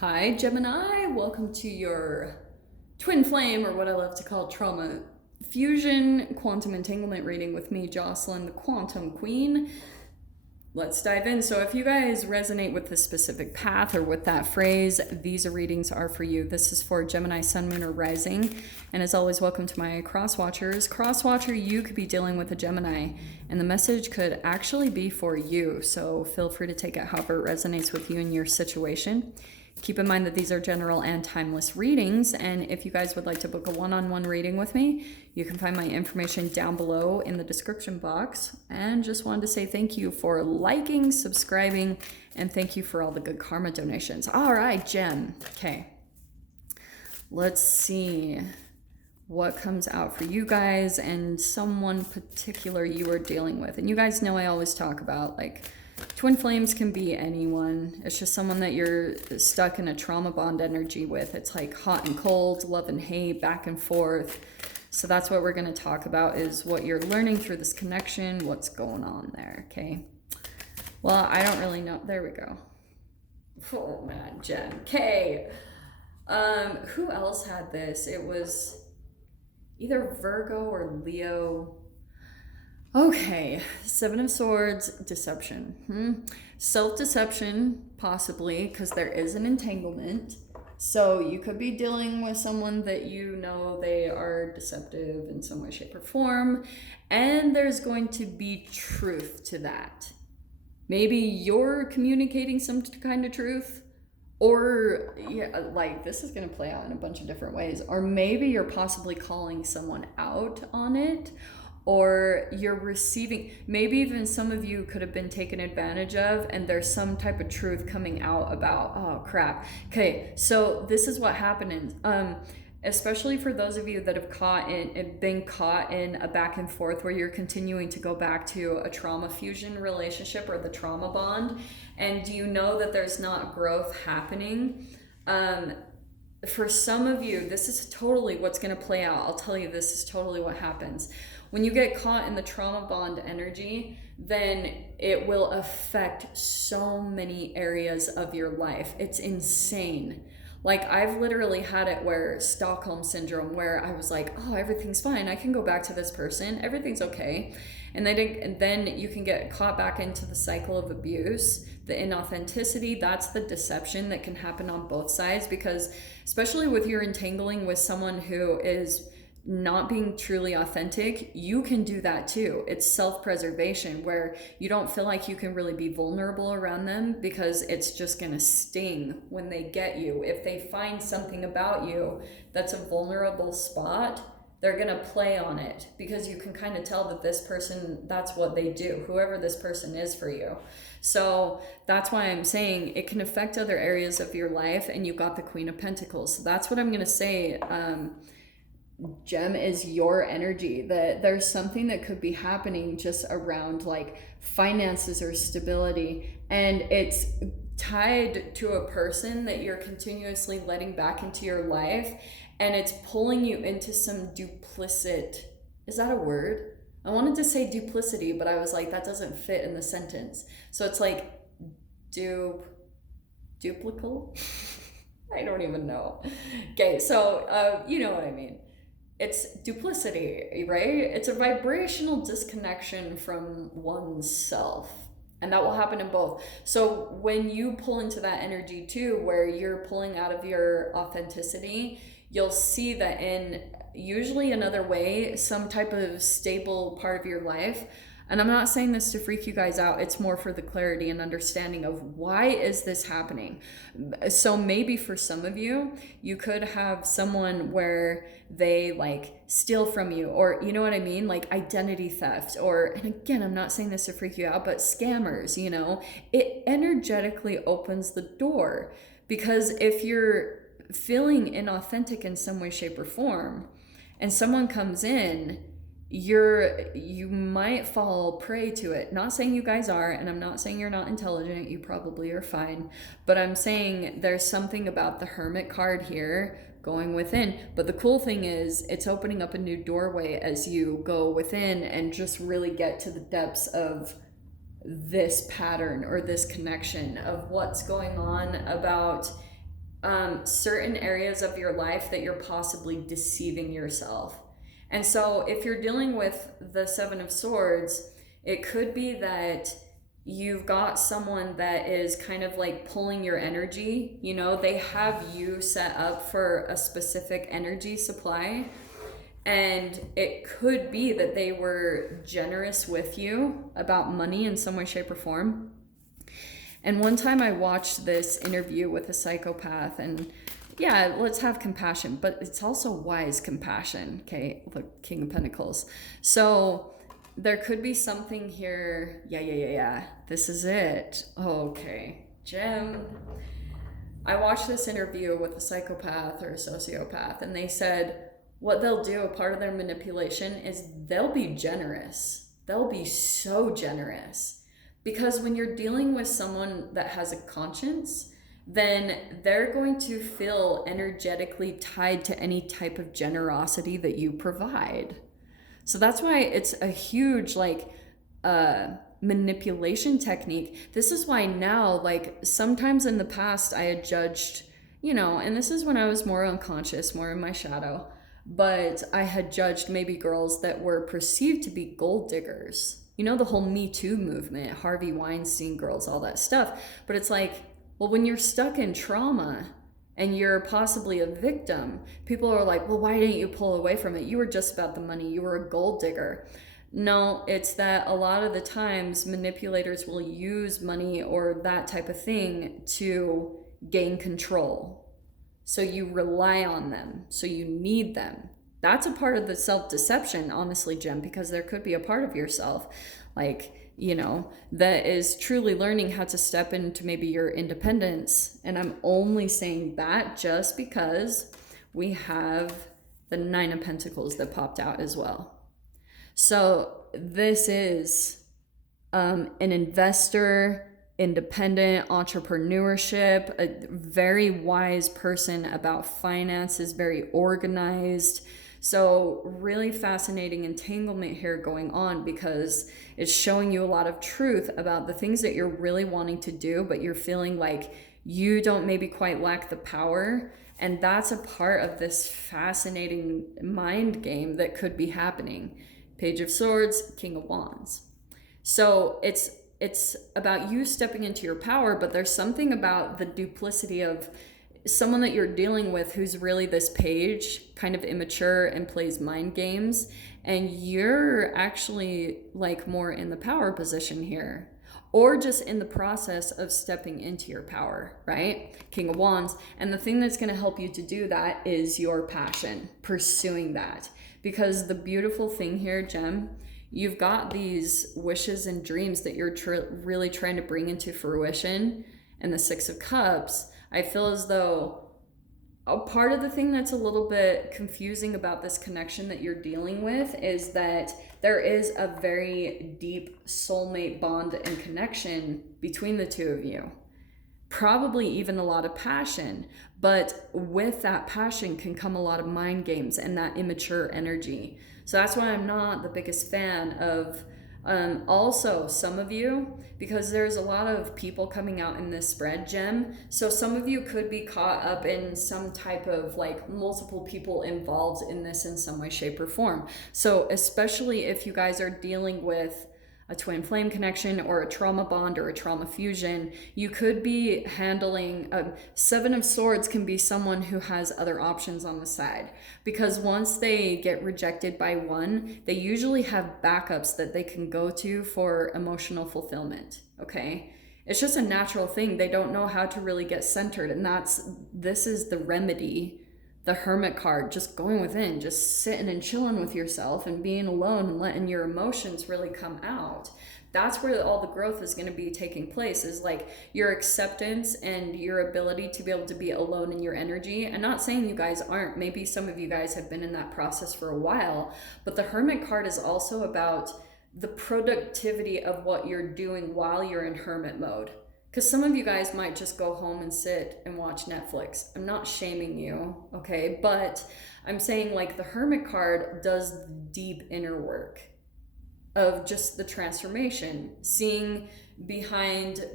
Hi, Gemini. Welcome to your twin flame, or what I love to call trauma fusion quantum entanglement reading with me, Jocelyn, the quantum queen. Let's dive in. So if you guys resonate with this specific path or with that phrase, these readings are for you. This is for Gemini, Sun, Moon, or Rising. And as always, welcome to my cross watchers. Cross watcher, you could be dealing with a Gemini, and the message could actually be for you. So feel free to take it however it resonates with you and your situation. Keep in mind that these are general and timeless readings, and if you guys would like to book a one-on-one reading with me, you can find my information down below in the description box. And just wanted to say thank you for liking, subscribing, and thank you for all the good karma donations. All right, Gem. Okay. Let's see what comes out for you guys and someone particular you are dealing with. And you guys know I always talk about, like, twin flames can be anyone. It's just someone that you're stuck in a trauma bond energy with. It's like hot and cold, love and hate, back and forth. So that's what we're going to talk about, is what you're learning through this connection, what's going on there, okay? Well, I don't really know. There we go. Oh, man, Jen. Okay. Who else had this? It was either Virgo or Leo. Okay, Seven of Swords, deception. Self-deception, possibly, because there is an entanglement. So you could be dealing with someone that you know they are deceptive in some way, shape, or form, and there's going to be truth to that. Maybe you're communicating some kind of truth, or yeah, like this is going to play out in a bunch of different ways. Or maybe you're possibly calling someone out on it, or you're receiving, maybe even some of you could have been taken advantage of, and there's some type of truth coming out about, oh crap. Okay, so this is what happened, especially for those of you that have been caught in a back and forth where you're continuing to go back to a trauma fusion relationship or the trauma bond, and you know that there's not growth happening. For some of you, this is totally what's going to play out. I'll tell you, this is totally what happens. When you get caught in the trauma bond energy, then it will affect so many areas of your life. It's insane. Like, I've literally had it where Stockholm syndrome, where I was like, oh, everything's fine. I can go back to this person. Everything's okay. And then you can get caught back into the cycle of abuse, the inauthenticity. That's the deception that can happen on both sides, because especially with your entangling with someone who is not being truly authentic, you can do that too. It's self-preservation, where you don't feel like you can really be vulnerable around them, because it's just gonna sting when they get you. If they find something about you that's a vulnerable spot, they're gonna play on it, because you can kind of tell that this person, that's what they do, whoever this person is for you. So that's why I'm saying it can affect other areas of your life, and you've got the Queen of Pentacles. So that's what I'm gonna say. Gem, is your energy, that there's something that could be happening just around like finances or stability, and it's tied to a person that you're continuously letting back into your life, and it's pulling you into some duplicit. Is that a word? I wanted to say duplicity, but I was like, that doesn't fit in the sentence. So it's like duplical. I don't even know. Okay, so you know what I mean. It's duplicity, right? It's a vibrational disconnection from oneself. And that will happen in both. So when you pull into that energy too, where you're pulling out of your authenticity, you'll see that in usually another way, some type of stable part of your life. And I'm not saying this to freak you guys out. It's more for the clarity and understanding of why is this happening. So maybe for some of you, you could have someone where they like steal from you, or you know what I mean? Like identity theft, or, and again, I'm not saying this to freak you out, but scammers, you know, it energetically opens the door, because if you're feeling inauthentic in some way, shape, or form, and someone comes in, you might fall prey to it. Not saying you guys are, and I'm not saying you're not intelligent, you probably are fine, but I'm saying there's something about the Hermit card here going within. But the cool thing is it's opening up a new doorway as you go within and just really get to the depths of this pattern or this connection of what's going on about certain areas of your life that you're possibly deceiving yourself. And so if you're dealing with the Seven of Swords, it could be that you've got someone that is kind of like pulling your energy. You know, they have you set up for a specific energy supply. And it could be that they were generous with you about money in some way, shape, or form. And one time I watched this interview with a psychopath, and yeah, let's have compassion, but it's also wise compassion, okay? Look, King of Pentacles. So there could be something here. Yeah. This is it. Okay. Gem. I watched this interview with a psychopath or a sociopath, and they said what they'll do, a part of their manipulation, is they'll be generous. They'll be so generous. Because when you're dealing with someone that has a conscience, then they're going to feel energetically tied to any type of generosity that you provide. So that's why it's a huge manipulation technique. This is why now, like sometimes in the past I had judged, you know, and this is when I was more unconscious, more in my shadow, but I had judged maybe girls that were perceived to be gold diggers. You know, the whole Me Too movement, Harvey Weinstein girls, all that stuff. But it's like, well, when you're stuck in trauma and you're possibly a victim, people are like, well, why didn't you pull away from it? You were just about the money. You were a gold digger. No, it's that a lot of the times manipulators will use money or that type of thing to gain control. So you rely on them. So you need them. That's a part of the self-deception, honestly, Jem, because there could be a part of yourself, like, you know, that is truly learning how to step into maybe your independence. And I'm only saying that just because we have the Nine of Pentacles that popped out as well. So this is an investor, independent entrepreneurship, a very wise person about finances, very organized. So really fascinating entanglement here going on, because it's showing you a lot of truth about the things that you're really wanting to do, but you're feeling like you don't maybe quite lack the power. And that's a part of this fascinating mind game that could be happening. Page of Swords, King of Wands. So it's about you stepping into your power, but there's something about the duplicity of someone that you're dealing with who's really this page, kind of immature and plays mind games, and you're actually like more in the power position here, or just in the process of stepping into your power, right? King of Wands. And the thing that's going to help you to do that is your passion, pursuing that. Because the beautiful thing here, Jem, you've got these wishes and dreams that you're really trying to bring into fruition. And the Six of Cups, I feel as though a part of the thing that's a little bit confusing about this connection that you're dealing with is that there is a very deep soulmate bond and connection between the two of you. Probably even a lot of passion, but with that passion can come a lot of mind games and that immature energy. So that's why I'm not the biggest fan of also some of you, because there's a lot of people coming out in this spread, Gem. So some of you could be caught up in some type of like multiple people involved in this in some way, shape, or form. So especially if you guys are dealing with a twin flame connection or a trauma bond or a trauma fusion, you could be handling Seven of Swords can be someone who has other options on the side, because once they get rejected by one, they usually have backups that they can go to for emotional fulfillment. Okay, it's just a natural thing. They don't know how to really get centered, and this is the remedy. The Hermit card, just going within, just sitting and chilling with yourself and being alone and letting your emotions really come out. That's where all the growth is going to be taking place, is like your acceptance and your ability to be able to be alone in your energy. I'm not saying you guys aren't. Maybe some of you guys have been in that process for a while, but the Hermit card is also about the productivity of what you're doing while you're in hermit mode. Because some of you guys might just go home and sit and watch Netflix. I'm not shaming you, okay? But I'm saying like the Hermit card does deep inner work of just the transformation, seeing behind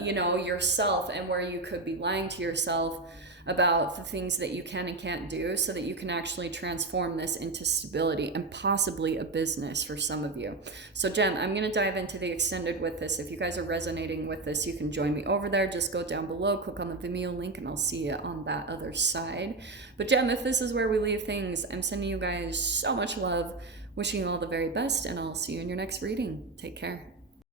you know, yourself, and where you could be lying to yourself about the things that you can and can't do, so that you can actually transform this into stability and possibly a business for some of you. So Gem, I'm going to dive into the extended with this. If you guys are resonating with this, you can join me over there. Just go down below, click on the Vimeo link, and I'll see you on that other side. But Gem, if this is where we leave things, I'm sending you guys so much love, wishing you all the very best, and I'll see you in your next reading. Take care.